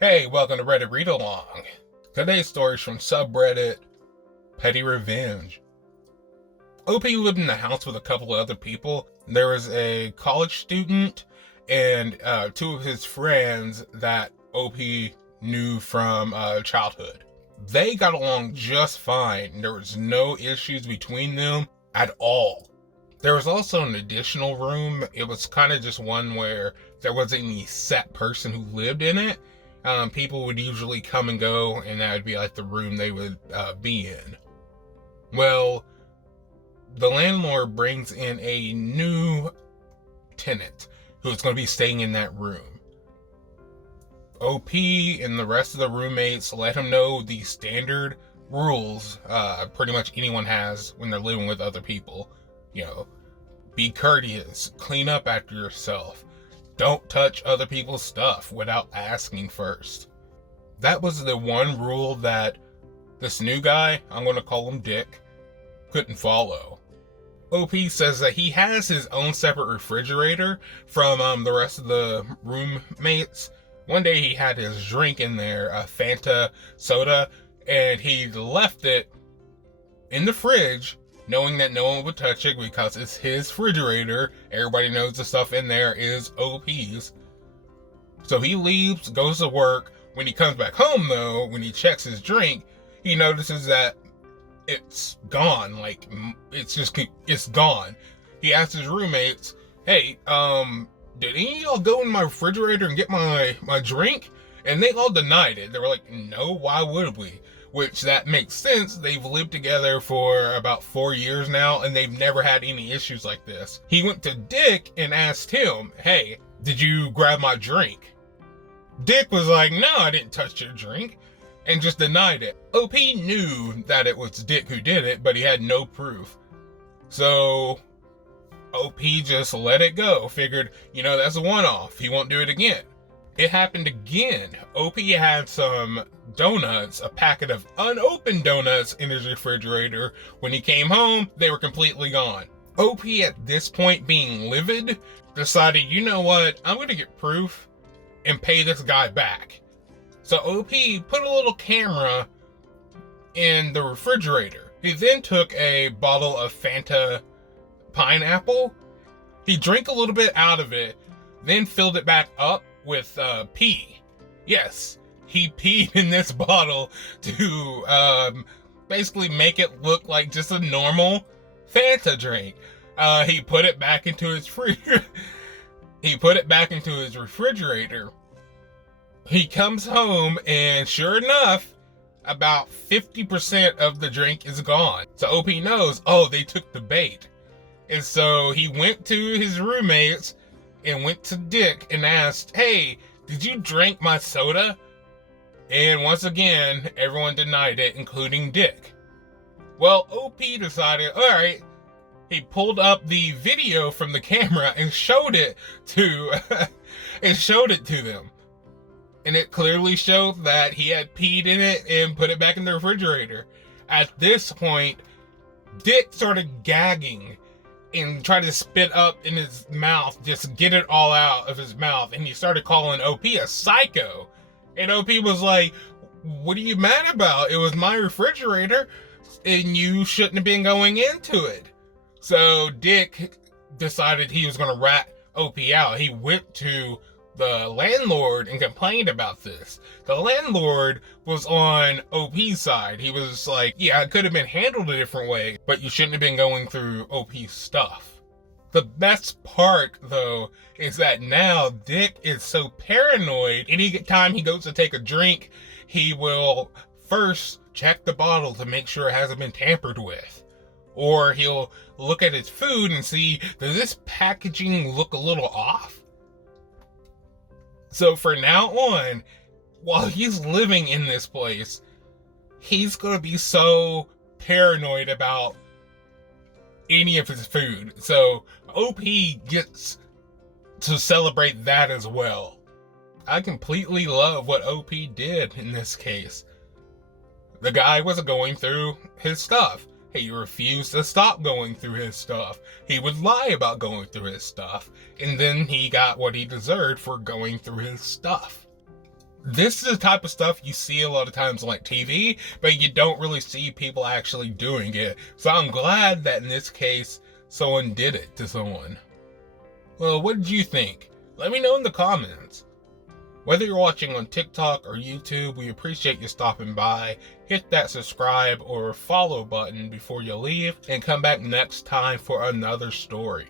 Hey, welcome to Reddit Read Along. Today's story is from subreddit PettyRevenge. OP lived in a house with a couple of other people. There was a college student and two of his friends that OP knew from childhood. They got along just fine. There was no issues between them at all. There was also an additional room. It was kind of just one where there wasn't any set person who lived in it. People would usually come and go, and that would be like the room they would be in. Well, the landlord brings in a new tenant who's going to be staying in that room. OP and the rest of the roommates let him know the standard rules pretty much anyone has when they're living with other people. You know, be courteous, clean up after yourself. Don't touch other people's stuff without asking first. That was the one rule that this new guy, I'm going to call him Dick, couldn't follow. OP says that he has his own separate refrigerator from the rest of the roommates. One day he had his drink in there, a Fanta soda, and he left it in the fridge knowing that no one would touch it because it's his refrigerator. Everybody knows the stuff in there is OP's. So he leaves, goes to work. When he comes back home, though, when he checks his drink, he notices that it's gone. Like, it's gone. He asks his roommates, hey, did any of y'all go in my refrigerator and get my drink? And they all denied it. They were like, no, why would we? Which that makes sense. They've lived together for about 4 years now, and they've never had any issues like this. He went to Dick and asked him, hey, did you grab my drink? Dick was like, no, I didn't touch your drink, and just denied it. OP knew that it was Dick who did it, but he had no proof. So OP just let it go. Figured, that's a one-off. He won't do it again. It happened again. OP had some donuts, a packet of unopened donuts in his refrigerator. When he came home, they were completely gone. OP, at this point being livid, decided, you know what, I'm going to get proof and pay this guy back. So OP put a little camera in the refrigerator. He then took a bottle of Fanta pineapple. He drank a little bit out of it, then filled it back up with pee. Yes, he peed in this bottle to basically make it look like just a normal Fanta drink. He put it back into his refrigerator. He comes home, and sure enough, about 50% of the drink is gone. So OP knows, they took the bait. And so he went to his roommates and went to Dick and asked, hey, did you drink my soda? And once again, everyone denied it, including Dick. Well, OP decided, all right, he pulled up the video from the camera and showed it to them. And it clearly showed that he had peed in it and put it back in the refrigerator. At this point, Dick started gagging and tried to spit up in his mouth, just get it all out of his mouth. And he started calling OP a psycho. And OP was like, what are you mad about? It was my refrigerator, and you shouldn't have been going into it. So Dick decided he was going to rat OP out. He went to the landlord and complained about this. The landlord was on OP's side. He was like, yeah, it could have been handled a different way, but you shouldn't have been going through OP's stuff. The best part, though, is that now Dick is so paranoid, any time he goes to take a drink, he will first check the bottle to make sure it hasn't been tampered with. Or he'll look at his food and see, does this packaging look a little off? So for now on, while he's living in this place, he's going to be so paranoid about any of his food. So OP gets to celebrate that as well. I completely love what OP did in this case. The guy was going through his stuff. He refused to stop going through his stuff. He would lie about going through his stuff. And then he got what he deserved for going through his stuff. This is the type of stuff you see a lot of times on like TV, but you don't really see people actually doing it. So I'm glad that in this case, someone did it to someone. Well, what did you think? Let me know in the comments. Whether you're watching on TikTok or YouTube, we appreciate you stopping by. Hit that subscribe or follow button before you leave, and come back next time for another story.